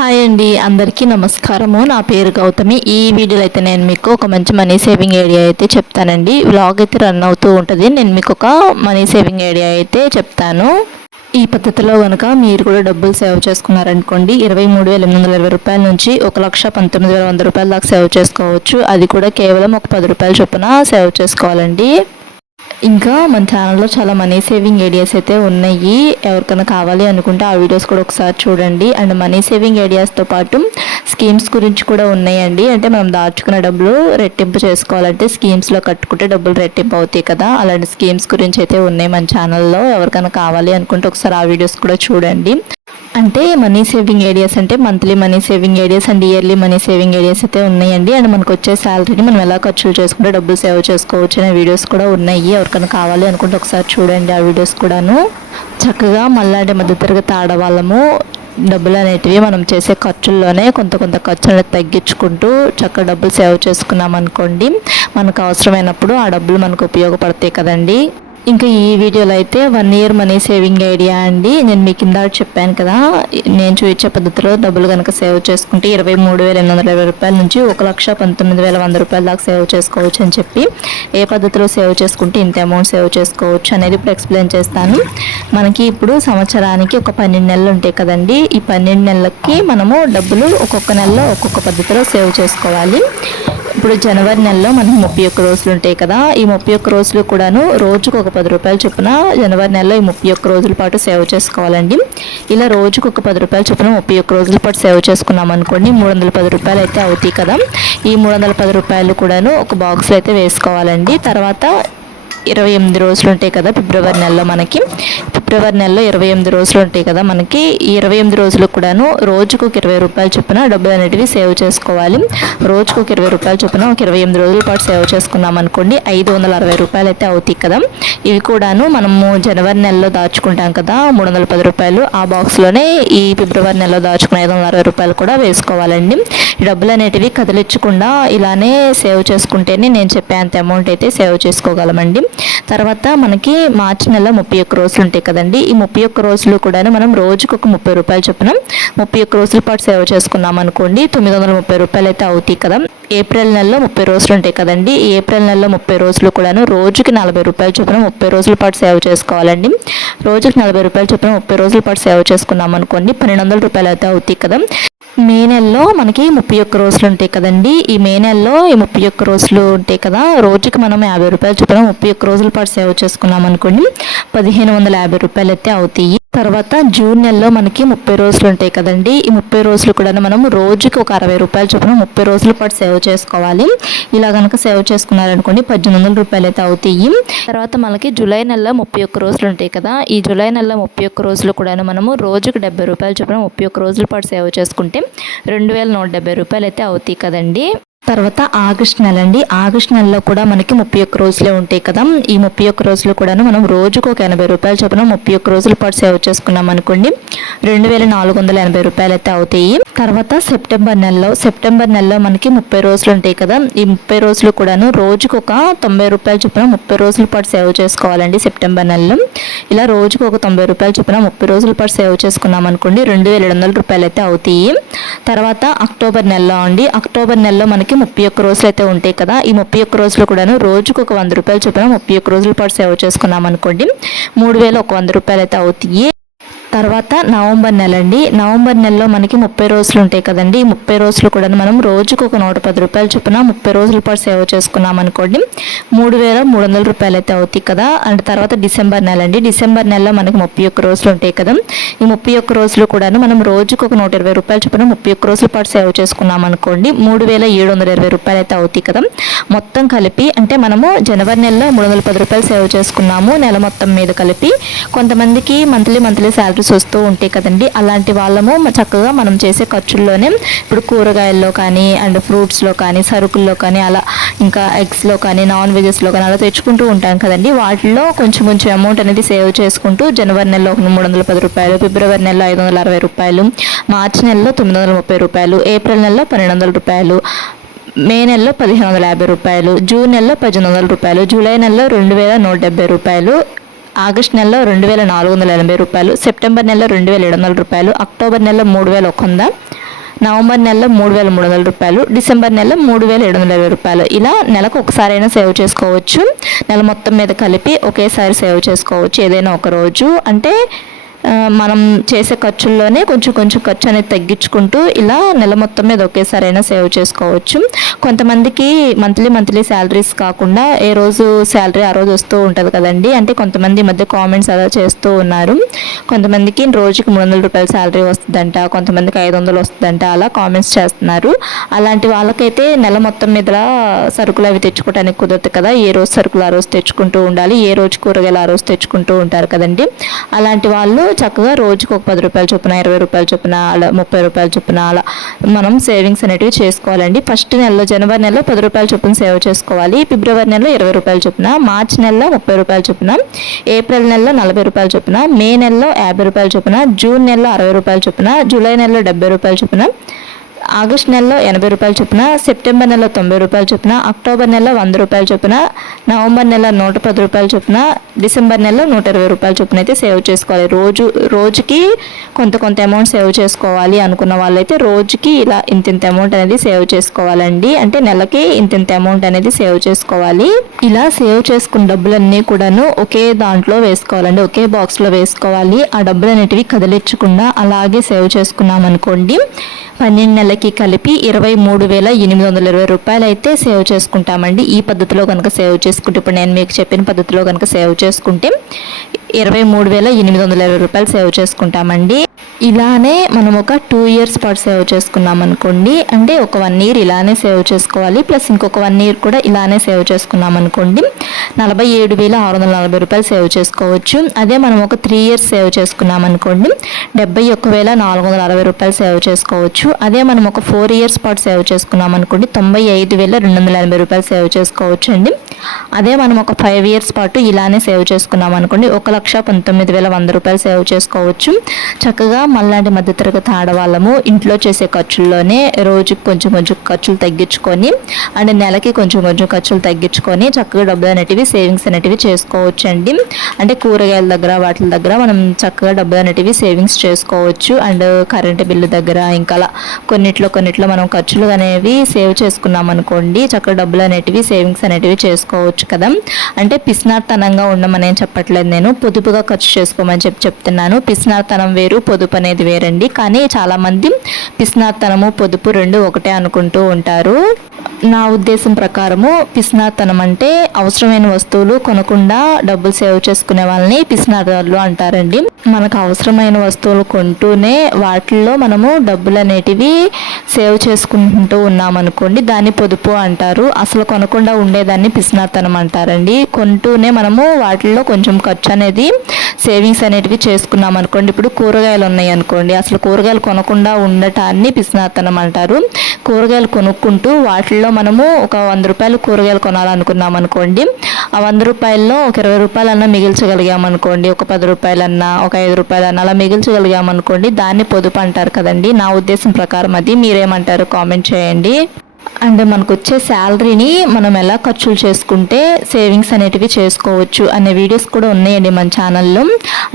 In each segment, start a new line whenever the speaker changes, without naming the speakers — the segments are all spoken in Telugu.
హాయ్ అండి అందరికీ నమస్కారము. నా పేరు గౌతమి. ఈ వీడియోలో అయితే నేను మీకు ఒక మంచి మనీ సేవింగ్ ఐడియా అయితే చెప్తానండి. వ్లాగ్ అయితే రన్ అవుతూ ఉంటుంది. నేను మీకు ఒక మనీ సేవింగ్ ఐడియా అయితే చెప్తాను. ఈ పద్ధతిలో కనుక మీరు కూడా డబ్బులు సేవ్ చేసుకున్నారనుకోండి ఇరవై మూడు వేల ఎనిమిది వందల ఇరవై రూపాయల నుంచి ఒక లక్ష పంతొమ్మిది వేల వంద రూపాయల దాకా సేవ్ చేసుకోవచ్చు. అది కూడా కేవలం ఒక పది రూపాయల చొప్పున సేవ్ చేసుకోవాలండి. ఇంకా మన ఛానల్లో చాలా మనీ సేవింగ్ ఐడియాస్ అయితే ఉన్నాయి. ఎవరికైనా కావాలి అనుకుంటే ఆ వీడియోస్ కూడా ఒకసారి చూడండి. అండ్ మనీ సేవింగ్ ఐడియాస్తో పాటు స్కీమ్స్ గురించి కూడా ఉన్నాయండి. అంటే మనం దాచుకున్న డబ్బులు రెట్టింపు చేసుకోవాలంటే స్కీమ్స్లో కట్టుకుంటే డబ్బులు రెట్టింపు అవుతాయి కదా. అలాంటి స్కీమ్స్ గురించి అయితే ఉన్నాయి మన ఛానల్లో ఎవరికైనా కావాలి అనుకుంటే ఒకసారి ఆ వీడియోస్ కూడా చూడండి. అంటే మనీ సేవింగ్ ఏరియాస్ అంటే monthly money saving areas and yearly money saving areas అయితే ఉన్నాయండి. అండ్ మనకు వచ్చే శాలరీని మనం ఎలా ఖర్చులు చేసుకుంటే డబ్బులు సేవ్ చేసుకోవచ్చు అనే వీడియోస్ కూడా ఉన్నాయి. ఎవరికైనా కావాలి అనుకుంటే ఒకసారి చూడండి ఆ వీడియోస్ కూడాను. చక్కగా మళ్ళీ మధ్యతరగతి ఆడవాళ్ళము డబ్బులు అనేటివి మనం చేసే ఖర్చుల్లోనే కొంత కొంత ఖర్చులను తగ్గించుకుంటూ చక్కగా డబ్బులు సేవ్ చేసుకున్నాం అనుకోండి మనకు అవసరమైనప్పుడు ఆ డబ్బులు మనకు ఉపయోగపడతాయి కదండి. ఇంకా ఈ వీడియోలో అయితే one year money saving idea అండి. నేను మీకు కింద చెప్పాను కదా నేను చూపించే పద్ధతిలో డబ్బులు కనుక సేవ్ చేసుకుంటే ఇరవై మూడు వేల ఎనిమిది వందల ఇరవై రూపాయల నుంచి ఒక లక్ష పంతొమ్మిది వేల వంద రూపాయల దాకా సేవ్ చేసుకోవచ్చు అని చెప్పి ఏ పద్ధతిలో సేవ్ చేసుకుంటే ఇంత అమౌంట్ సేవ్ చేసుకోవచ్చు అనేది ఇప్పుడు ఎక్స్ప్లెయిన్ చేస్తాను. మనకి ఇప్పుడు సంవత్సరానికి ఒక పన్నెండు నెలలు ఉంటాయి కదండి. ఈ పన్నెండు నెలలకి మనము డబ్బులు ఒక్కొక్క నెలలో ఒక్కొక్క పద్ధతిలో సేవ్ చేసుకోవాలి. ఇప్పుడు జనవరి నెలలో మనకి ముప్పై ఒక్క రోజులు ఉంటాయి కదా ఈ ముప్పై ఒక్క రోజులు కూడాను రోజుకు ఒక పది రూపాయలు చొప్పున జనవరి నెలలో ఈ ముప్పై ఒక్క రోజుల పాటు సేవ్ చేసుకోవాలండి. ఇలా రోజుకు ఒక పది రూపాయలు చొప్పున ముప్పై ఒక్క రోజుల పాటు సేవ్ చేసుకున్నాం అనుకోండి మూడు వందల పది రూపాయలు అయితే అవుతాయి కదా. ఈ మూడు వందల పది రూపాయలు కూడాను ఒక బాక్స్లో అయితే వేసుకోవాలండి. తర్వాత ఇరవై ఎనిమిది రోజులు ఉంటాయి కదా ఫిబ్రవరి నెలలో మనకి. ఫిబ్రవరి నెలలో ఇరవై ఎనిమిది రోజులు ఉంటాయి కదా మనకి. ఈ ఇరవై ఎనిమిది రోజులు కూడాను రోజుకు ఒక ఇరవై రూపాయలు చొప్పున డబ్బులు అనేటివి సేవ్ చేసుకోవాలి. రోజుకు ఒక ఇరవై రూపాయలు చొప్పున ఒక ఇరవై ఎనిమిది రోజుల పాటు సేవ్ చేసుకున్నాం అనుకోండి ఐదు వందల అరవై రూపాయలు అయితే అవుతాయి కదా. ఇవి కూడాను మనము జనవరి నెలలో దాచుకుంటాం కదా మూడు వందల పది రూపాయలు ఆ బాక్స్లోనే ఈ ఫిబ్రవరి నెలలో దాచుకున్న ఐదు వందల అరవై రూపాయలు కూడా వేసుకోవాలండి. డబ్బులు అనేటివి కదిలించకుండా ఇలానే సేవ్ చేసుకుంటేనే నేను చెప్పే అంత అమౌంట్ అయితే సేవ్ చేసుకోగలమండి. తర్వాత మనకి మార్చి నెల ముప్పై ఒక్క రోజులు ఉంటాయి కదా కదండి. ఈ ముప్పై ఒక్క రోజులు కూడా మనం రోజుకు ఒక ముప్పై రూపాయలు చొప్పున ముప్పై ఒక్క రోజుల పాటు సేవ చేసుకున్నాం అనుకోండి. తొమ్మిది వందల ముప్పై రూపాయలు అయితే అవుతాయి కదా. ఏప్రిల్ నెలలో ముప్పై రోజులు ఉంటాయి కదండి. ఏప్రిల్ నెలలో ముప్పై రోజులు కూడాను రోజుకి నలభై రూపాయలు చొప్పున ముప్పై రోజుల పాటు సేవ చేసుకోవాలండి. రోజుకి నలభై రూపాయలు చొప్పున ముప్పై రోజుల పాటు సేవ చేసుకున్నాం అనుకోండి. పన్నెండు వందల రూపాయలు అయితే అవుతాయి కదా. మే నెలలో మనకి ముప్పై ఒక్క రోజులు ఉంటాయి కదండి. ఈ మే నెలలో ఈ ముప్పై ఒక్క రోజులు ఉంటాయి కదా. రోజుకి మనం యాభై రూపాయలు చొప్పున ముప్పై ఒక్క రోజుల పాటు సేవ్ చేసుకున్నాం అనుకోండి పదిహేను వందల యాభై రూపాయలు అయితే అవుతాయి. తర్వాత జూన్ నెలలో మనకి ముప్పై రోజులు ఉంటాయి కదండి. ఈ ముప్పై రోజులు కూడా మనం రోజుకి ఒక అరవై రూపాయలు చొప్పున ముప్పై రోజుల పాటు సేవ్ చేసుకోవాలి. ఇలా కనుక సేవ్ చేసుకున్నారనుకోండి పద్దెనిమిది వందల రూపాయలు అయితే అవుతాయి. తర్వాత మనకి జూలై నెలలో ముప్పై ఒక్క రోజులు ఉంటాయి కదా. ఈ జూలై నెలలో ముప్పై ఒక్క రోజులు కూడా మనము రోజుకి డెబ్బై రూపాయలు చొప్పున ముప్పై ఒక్క రోజుల పాటు సేవ్ చేసుకుంటే రెండు వేల నూట డెబ్బై రూపాయలు అయితే అవుతాయి కదండి. తర్వాత ఆగస్ట్ నెల అండి ఆగస్ట్ నెలలో కూడా మనకి ముప్పై ఒక్క రోజులే ఉంటాయి కదా. ఈ ముప్పై ఒక్క రోజులు కూడా మనం రోజుకు ఒక ఎనభై రూపాయలు చొప్పున ముప్పై ఒక్క రోజుల పాటు సేవ్ చేసుకున్నాం అనుకోండి. రెండు వేల నాలుగు వందల ఎనభై రూపాయలు అయితే అవుతాయి. తర్వాత సెప్టెంబర్ నెలలో సెప్టెంబర్ నెలలో మనకి ముప్పై రోజులు ఉంటాయి కదా. ఈ ముప్పై రోజులు కూడాను రోజుకు ఒక తొంభై రూపాయలు చొప్పున ముప్పై రోజుల పాటు సేవ్ చేసుకోవాలండి సెప్టెంబర్ నెలలో. ఇలా రోజుకు ఒక తొంభై రూపాయలు చొప్పున ముప్పై రోజుల పాటు సేవ్ చేసుకున్నాం అనుకోండి రెండు వేల ఏడు వందల రూపాయలు అయితే అవుతాయి. తర్వాత అక్టోబర్ నెలలో అండి. అక్టోబర్ నెలలో మనకి ముప్పై ఒక్క రోజులు అయితే ఉంటాయి కదా ఈ ముప్పై ఒక్క రోజులు కూడాను రోజుకు ఒక వంద రూపాయలు చొప్పున ముప్పై ఒక్క రోజుల పాటు సేవ్ చేసుకున్నాం అనుకోండి మూడు వేల ఒక వంద రూపాయలు అయితే అవుతాయి. తర్వాత నవంబర్ నెల అండి నవంబర్ నెలలో మనకి ముప్పై రోజులు ఉంటాయి కదండి. ఈ ముప్పై రోజులు కూడా మనం రోజుకు ఒక నూట పది రూపాయలు చొప్పున ముప్పై రోజుల పాటు సేవ్ చేసుకున్నాం అనుకోండి. మూడు వేల మూడు వందల రూపాయలు అయితే అవుతాయి కదా. అండ్ తర్వాత డిసెంబర్ నెల అండి డిసెంబర్ నెలలో మనకి ముప్పై ఒక్క రోజులు ఉంటాయి కదా. ఈ ముప్పై ఒక్క రోజులు కూడా మనం రోజుకు ఒక నూట ఇరవై రూపాయలు చొప్పున ముప్పై ఒక్క రోజుల పాటు సేవ్ చేసుకున్నాం అనుకోండి. మూడు వేల ఏడు వందల ఇరవై రూపాయలు అయితే అవుతాయి కదా. మొత్తం కలిపి అంటే మనము జనవరి నెలలో మూడు వందల పది రూపాయలు సేవ్ చేసుకున్నాము. నెల మొత్తం మీద కలిపి కొంతమందికి మంత్లీ మంత్లీ శాలరీస్ వస్తూ ఉంటాయి కదండి అలాంటి వాళ్ళము చక్కగా మనం చేసే ఖర్చుల్లోనే ఇప్పుడు కూరగాయల్లో కానీ అండ్ ఫ్రూట్స్లో కానీ సరుకుల్లో కానీ అలా ఇంకా ఎగ్స్లో కానీ నాన్ వెజెస్లో కానీ అలా తెచ్చుకుంటూ ఉంటాం కదండి. వాటిలో కొంచెం కొంచెం అమౌంట్ అనేది సేవ్ చేసుకుంటూ జనవరి నెలలో ఒక మూడు వందల పది రూపాయలు ఫిబ్రవరి నెలలో ఐదు వందల అరవై రూపాయలు మార్చి నెలలో తొమ్మిది వందల ముప్పై రూపాయలు ఏప్రిల్ నెలలో పన్నెండు వందల రూపాయలు మే నెలలో పదిహేను వందల యాభై రూపాయలు జూన్ నెలలో పద్దెనిమిది వందల రూపాయలు జూలై నెలలో రెండు వేల నూట డెబ్బై రూపాయలు ఆగస్ట్ నెలలో రెండు వేల నాలుగు వందల ఎనభై రూపాయలు సెప్టెంబర్ నెలలో రెండు వేల ఏడు వందల రూపాయలు అక్టోబర్ నెలలో మూడు వేల ఒక వంద నవంబర్ నెలలో మూడు వేల మూడు వందల రూపాయలు డిసెంబర్ నెలలో మూడు వేల ఏడు వందల ఇరవై రూపాయలు. ఇలా నెలకు ఒకసారైనా సేవ్ చేసుకోవచ్చు. నెల మొత్తం మీద కలిపి ఒకేసారి సేవ్ చేసుకోవచ్చు ఏదైనా ఒక రోజు. అంటే మనం చేసే ఖర్చుల్లోనే కొంచెం కొంచెం ఖర్చు అనేది తగ్గించుకుంటూ ఇలా నెల మొత్తం మీద ఒకేసారైనా సేవ్ చేసుకోవచ్చు. కొంతమందికి మంత్లీ మంత్లీ శాలరీస్ కాకుండా ఏ రోజు శాలరీ ఆ రోజు వస్తూ ఉంటుంది కదండి. అంటే కొంతమంది మధ్య కామెంట్స్ అలా చేస్తూ ఉన్నారు. కొంతమందికి రోజుకి మూడు వందల రూపాయల శాలరీ వస్తుందంట కొంతమందికి ఐదు వందలు వస్తుందంట అలా కామెంట్స్ చేస్తున్నారు. అలాంటి వాళ్ళకైతే నెల మొత్తం మీద సరుకులు అవి తెచ్చుకోవడానికి కుదరదు కదా. ఏ రోజు సరుకులు ఆ రోజు తెచ్చుకుంటూ ఉండాలి ఏ రోజు కూరగాయలు ఆ రోజు తెచ్చుకుంటూ ఉంటారు కదండి. అలాంటి వాళ్ళు చక్కగా రోజుకు ఒక పది రూపాయల చొప్పున ఇరవై రూపాయల చొప్పున అలా ముప్పై రూపాయల చొప్పున అలా మనం సేవింగ్స్ అనేటివి చేసుకోవాలండి. ఫస్ట్ నెలలో జనవరి నెలలో పది రూపాయల చొప్పున సేవ్ చేసుకోవాలి. ఫిబ్రవరి నెలలో ఇరవై రూపాయల చొప్పున మార్చ్ నెలలో ముప్పై రూపాయల చొప్పున ఏప్రిల్ నెలలో నలభై రూపాయల చొప్పున మే నెలలో యాభై రూపాయల చొప్పున జూన్ నెలలో అరవై రూపాయల చొప్పున జూలై నెలలో డెబ్బై రూపాయల చొప్పున ఆగస్ట్ నెలలో ఎనభై రూపాయల చొప్పున సెప్టెంబర్ నెలలో తొంభై రూపాయల చొప్పున అక్టోబర్ నెలలో వంద రూపాయల చొప్పున నవంబర్ నెల నూట పది రూపాయల చొప్పున డిసెంబర్ నెలలో నూట ఇరవై రూపాయల చొప్పున అయితే సేవ్ చేసుకోవాలి. రోజు రోజుకి కొంత కొంత అమౌంట్ సేవ్ చేసుకోవాలి అనుకున్న వాళ్ళైతే రోజుకి ఇలా ఇంత ఇంత అమౌంట్ అనేది సేవ్ చేసుకోవాలండి. అంటే నెలకి ఇంత ఇంత అమౌంట్ అనేది సేవ్ చేసుకోవాలి. ఇలా సేవ్ చేసుకున్న డబ్బులన్నీ కూడాను ఒకే దాంట్లో వేసుకోవాలండి. ఒకే బాక్స్లో వేసుకోవాలి. ఆ డబ్బులు అనేటివి కదిలించకుండా అలాగే సేవ్ చేసుకున్నాం అనుకోండి పన్నెండు నెలలకి కలిపి ఇరవై మూడు వేల ఎనిమిది వందల ఇరవై రూపాయలు అయితే సేవ్ చేసుకుంటామండి. ఈ పద్ధతిలో కనుక సేవ్ చేసుకుంటే ఇప్పుడు నేను మీకు చెప్పిన పద్ధతిలో కనుక సేవ్ చేసుకుంటే ఇరవై మూడు వేల ఎనిమిది వందల ఇరవై రూపాయలు సేవ్ చేసుకుంటామండి. ఇలానే మనం ఒక టూ ఇయర్స్ పాటు సేవ్ చేసుకున్నాం అనుకోండి అంటే ఒక వన్ ఇయర్ ఇలానే సేవ్ చేసుకోవాలి ప్లస్ ఇంకొక వన్ ఇయర్ కూడా ఇలానే సేవ్ చేసుకున్నాం అనుకోండి నలభై ఏడు వేల ఆరు వందల నలభై రూపాయలు సేవ్ చేసుకోవచ్చు. అదే మనం ఒక త్రీ ఇయర్స్ సేవ్ చేసుకున్నాం అనుకోండి డెబ్బై ఒక్క వేల నాలుగు వందల అరవై రూపాయలు సేవ్ చేసుకోవచ్చు. అదే మనం ఒక ఫోర్ ఇయర్స్ పాటు సేవ్ చేసుకున్నాం అనుకోండి తొంభై ఐదు వేల రెండు వందల ఎనభై రూపాయలు సేవ్ చేసుకోవచ్చు అండి అదే మనం ఒక ఫైవ్ ఇయర్స్ పాటు ఇలానే సేవ్ చేసుకున్నాం అనుకోండి ఒక లక్ష పంతొమ్మిది వేల వంద రూపాయలు సేవ్ చేసుకోవచ్చు. చక్కగా మళ్ళాంటి మధ్యతరగతి ఆడవాళ్ళము ఇంట్లో చేసే ఖర్చుల్లోనే రోజుకి కొంచెం కొంచెం ఖర్చులు తగ్గించుకొని అండ్ నెలకి కొంచెం కొంచెం ఖర్చులు తగ్గించుకొని చక్కగా డబ్బులు అనేటివి సేవింగ్స్ అనేటివి చేసుకోవచ్చు అండి అంటే కూరగాయల దగ్గర వాటి దగ్గర మనం చక్కగా డబ్బులు అనేటివి సేవింగ్స్ చేసుకోవచ్చు. అండ్ కరెంటు బిల్లు దగ్గర ఇంకా కొన్నిట్లో కొన్నిట్లో మనం ఖర్చులు అనేవి సేవ్ చేసుకున్నాం అనుకోండి చక్కగా డబ్బులు అనేటివి సేవింగ్స్ అనేటివి చేసుకోవచ్చు కదా. అంటే పిస్నార్తనంగా ఉండమని చెప్పట్లేదు నేను. పొదుపుగా ఖర్చు చేసుకోమని చెప్పి చెప్తున్నాను. పిసినాతనం వేరు పొదుపు అనేది వేరండి. కానీ చాలామంది పిస్నార్తనము పొదుపు రెండు ఒకటే అనుకుంటూ ఉంటారు. నా ఉద్దేశం ప్రకారము పిస్నార్తనం అంటే అవసరమైన వస్తువులు కొనకుండా డబ్బులు సేవ్ చేసుకునే వాళ్ళని పిస్నార్తలు అంటారండి. మనకు అవసరమైన వస్తువులు కొంటూనే వాటిల్లో మనము డబ్బులు అనేటివి సేవ్ చేసుకుంటూ ఉన్నామనుకోండి దాన్ని పొదుపు అంటారు. అసలు కొనకుండా ఉండేదాన్ని పిస్నార్తనం అంటారండి. కొంటూనే మనము వాటిల్లో కొంచెం ఖర్చు అనేది సేవింగ్స్ అనేటివి చేసుకున్నాం అనుకోండి. ఇప్పుడు కూరగాయలు ఉన్నాయి అనుకోండి. అసలు కూరగాయలు కొనకుండా ఉండటాన్ని పిస్నార్తనం అంటారు. కూరగాయలు కొనుక్కుంటూ వాటిల్లో మనము ఒక వంద రూపాయలు కూరగాయలు కొనాలనుకున్నాం అనుకోండి. ఆ వంద రూపాయల్లో ఒక ఇరవై రూపాయలన్నా మిగిల్చగలిగాం అనుకోండి. ఒక పది రూపాయలన్నా ఒక ఐదు రూపాయలన్నా అలా మిగిల్చగలిగాం అనుకోండి. దాన్ని పొదుపు అంటారు కదండి. నా ఉద్దేశం ప్రకారం అది. మీరేమంటారు? కామెంట్ చేయండి. అండ్ మనకు వచ్చే శాలరీని మనం ఎలా ఖర్చులు చేసుకుంటే సేవింగ్స్ అనేటివి చేసుకోవచ్చు అనే వీడియోస్ కూడా ఉన్నాయండి మన ఛానల్లో.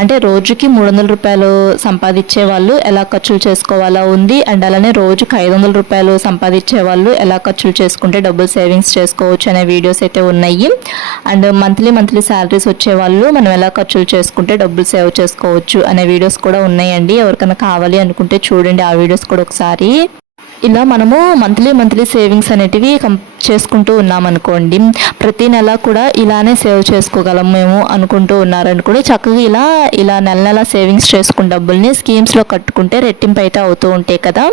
అంటే రోజుకి మూడు వందల రూపాయలు సంపాదించే వాళ్ళు ఎలా ఖర్చులు చేసుకోవాలో ఉంది. అండ్ అలానే రోజుకి ఐదు వందల రూపాయలు సంపాదించే వాళ్ళు ఎలా ఖర్చులు చేసుకుంటే డబ్బులు సేవింగ్స్ చేసుకోవచ్చు అనే వీడియోస్ అయితే ఉన్నాయి. అండ్ మంత్లీ మంత్లీ శాలరీస్ వచ్చే వాళ్ళు మనం ఎలా ఖర్చులు చేసుకుంటే డబ్బులు సేవ్ చేసుకోవచ్చు అనే వీడియోస్ కూడా ఉన్నాయండి. ఎవరికైనా కావాలి అనుకుంటే చూడండి ఆ వీడియోస్ కూడా ఒకసారి. ఇలా మనము మంత్లీ మంత్లీ సేవింగ్స్ అనేటివి కం చేసుకుంటూ ఉన్నామనుకోండి ప్రతి నెల కూడా ఇలానే సేవ్ చేసుకోగలం మేము అనుకుంటూ ఉన్నారనుకోండి చక్కగా ఇలా ఇలా నెల నెల సేవింగ్స్ చేసుకున్న డబ్బుల్ని స్కీమ్స్లో కట్టుకుంటే రెట్టింపు అయితే అవుతూ ఉంటాయి కదా.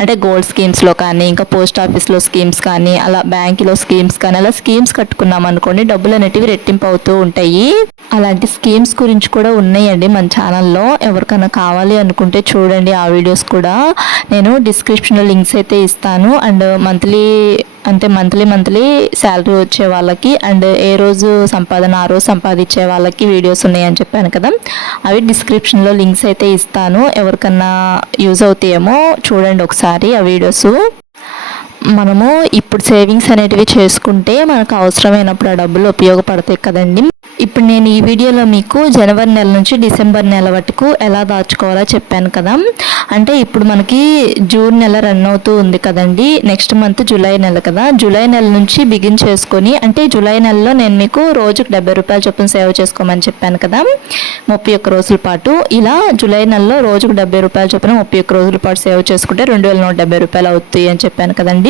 అంటే గోల్డ్ స్కీమ్స్లో కానీ ఇంకా పోస్ట్ ఆఫీస్లో స్కీమ్స్ కానీ అలా బ్యాంకులో స్కీమ్స్ కానీ అలా స్కీమ్స్ కట్టుకున్నాం అనుకోండి డబ్బులు అనేటివి రెట్టింపు అవుతూ ఉంటాయి. అలాంటి స్కీమ్స్ గురించి కూడా ఉన్నాయండి మన ఛానల్లో. ఎవరికైనా కావాలి అనుకుంటే చూడండి ఆ వీడియోస్ కూడా. నేను డిస్క్రిప్షన్లో లింక్స్ అయితే ఇస్తాను. అండ్ మంత్లీ అంటే మంత్లీ మంత్లీ శాలరీ వచ్చే వాళ్ళకి అండ్ ఏ రోజు సంపాదన ఆ రోజు సంపాదించే వాళ్ళకి వీడియోస్ ఉన్నాయని చెప్పాను కదా. అవి డిస్క్రిప్షన్లో లింక్స్ అయితే ఇస్తాను. ఎవరికన్నా యూజ్ అవుతాయేమో చూడండి ఒకసారి ఆ వీడియోస్ మనము ఇప్పుడు సేవింగ్స్ అనేటివి చేసుకుంటే మనకు అవసరమైనప్పుడు ఆ డబ్బులు ఉపయోగపడతాయి కదండి. ఇప్పుడు నేను ఈ వీడియోలో మీకు జనవరి నెల నుంచి డిసెంబర్ నెల వరకు ఎలా దాచుకోవాలో చెప్పాను కదా. అంటే ఇప్పుడు మనకి జూన్ నెల రన్ అవుతూ ఉంది కదండి. నెక్స్ట్ మంత్ జూలై నెల కదా. జూలై నెల నుంచి బిగిన్ చేసుకొని అంటే జూలై నెలలో నేను మీకు రోజుకు డెబ్బై రూపాయలు చొప్పున సేవ్ చేసుకోమని చెప్పాను కదా. ముప్పై ఒక్క రోజుల పాటు ఇలా జూలై నెలలో రోజుకు డెబ్బై రూపాయల చొప్పున ముప్పై ఒక్క రోజుల పాటు సేవ్ చేసుకుంటే రెండు వేల నూట డెబ్బై రూపాయలు అవుతాయి అని చెప్పాను కదండి.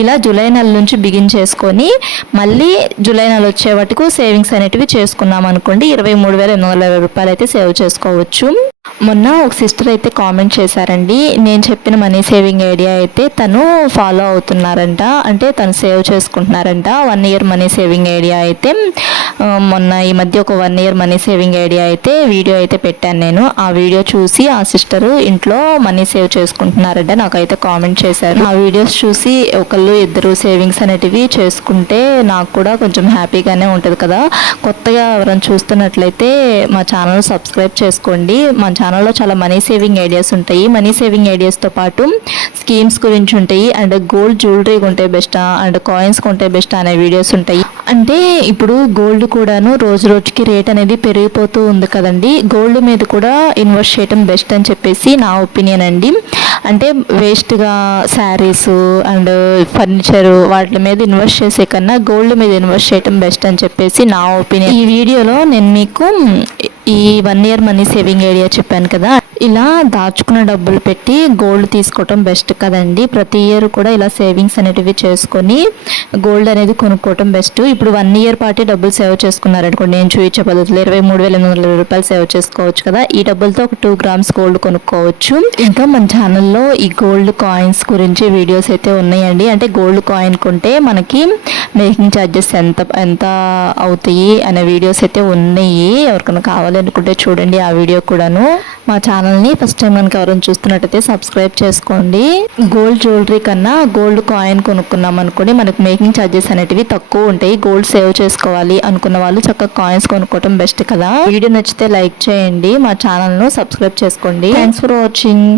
ఇలా జూలై నెల నుంచి బిగిన్ చేసుకొని మళ్ళీ జూలై నెల వచ్చే వరకు సేవింగ్స్ అనేటివి చేసుకున్నాం అనుకోండి. ఇరవై మూడు వేల ఎనిమిది వందల రూపాయలు అయితే సేవ్ చేసుకోవచ్చు. మొన్న ఒక సిస్టర్ అయితే కామెంట్ చేశారండి. నేను చెప్పిన మనీ సేవింగ్ ఐడియా అయితే తను ఫాలో అవుతున్నారంట. అంటే తను save చేసుకుంటున్నారంట. One year money saving idea అయితే మొన్న ఈ మధ్య ఒక one year money saving idea అయితే వీడియో అయితే పెట్టాను నేను. ఆ వీడియో చూసి ఆ సిస్టర్ ఇంట్లో మనీ సేవ్ చేసుకుంటున్నారంట. నాకైతే కామెంట్ చేశారు. ఆ వీడియోస్ చూసి ఒకళ్ళు ఇద్దరు సేవింగ్స్ అనేటివి చేసుకుంటే నాకు కూడా కొంచెం హ్యాపీగానే ఉంటుంది కదా. కొత్తగా ఎవరైనా చూస్తున్నట్లయితే మా ఛానల్ సబ్స్క్రైబ్ చేసుకోండి. మా ఛానల్లో చాలా మనీ సేవింగ్ ఐడియాస్ ఉంటాయి. మనీ సేవింగ్ ఐడియాస్తో పాటు స్కీమ్స్ గురించి ఉంటాయి. అండ్ గోల్డ్ జ్యువెలరీ కొంటే బెస్టా అండ్ కాయిన్స్ కొంటే బెస్టా అనే వీడియోస్ ఉంటాయి. అంటే ఇప్పుడు గోల్డ్ కూడాను రోజు రోజుకి రేట్ అనేది పెరిగిపోతూ ఉంది కదండి. గోల్డ్ మీద కూడా ఇన్వెస్ట్ చేయడం బెస్ట్ అని చెప్పేసి నా ఒపీనియన్ అండి. అంటే వేస్ట్గా శారీస్ అండ్ ఫర్నిచరు వాటి మీద ఇన్వెస్ట్ చేసే కన్నా గోల్డ్ మీద ఇన్వెస్ట్ చేయటం బెస్ట్ అని చెప్పేసి నా ఒపీనియన్. ఈ వీడియోలో నేను మీకు ఈ one year money saving idea చెప్పాను కదా ఇలా దాచుకున్న డబ్బులు పెట్టి గోల్డ్ తీసుకోవటం బెస్ట్ కదండి. ప్రతి ఇయర్ కూడా ఇలా సేవింగ్స్ అనేటివి చేసుకొని గోల్డ్ అనేది కొనుక్కోవటం బెస్ట్ ఇప్పుడు వన్ ఇయర్ పాటు డబ్బులు సేవ్ చేసుకున్నారనుకోండి నేను చూపించే పద్ధతిలో ఇరవై మూడు వేల ఎనిమిది వందల రూపాయలు సేవ్ చేసుకోవచ్చు కదా ఈ డబ్బులతో ఒక టూ గ్రామ్స్ గోల్డ్ కొనుక్కోవచ్చు. ఇంకా మన ఛానల్లో ఈ గోల్డ్ కాయిన్స్ గురించి వీడియోస్ అయితే ఉన్నాయండి. అంటే గోల్డ్ కాయిన్ కొంటే మనకి మేకింగ్ ఛార్జెస్ ఎంత ఎంత అవుతాయి అనే వీడియోస్ అయితే ఉన్నాయి. ఎవరికైనా కావాలి కావాలనుకుంటే చూడండి ఆ వీడియో కూడాను. మా ఛానల్ని ఫస్ట్ టైం కనుక ఎవరైనా చూస్తున్నట్టయితే సబ్స్క్రైబ్ చేసుకోండి. గోల్డ్ జ్యువెలరీ కన్నా గోల్డ్ కాయిన్ కొనుక్కున్నాం అనుకోండి మనకు మేకింగ్ ఛార్జెస్ అనేటివి తక్కువ ఉంటాయి. గోల్డ్ సేవ్ చేసుకోవాలి అనుకున్న వాళ్ళు చక్కగా కాయిన్స్ కొనుక్కోవడం బెస్ట్ కదా. వీడియో నచ్చితే లైక్ చేయండి మా ఛానల్ను సబ్స్క్రైబ్ చేసుకోండి. Thanks for watching.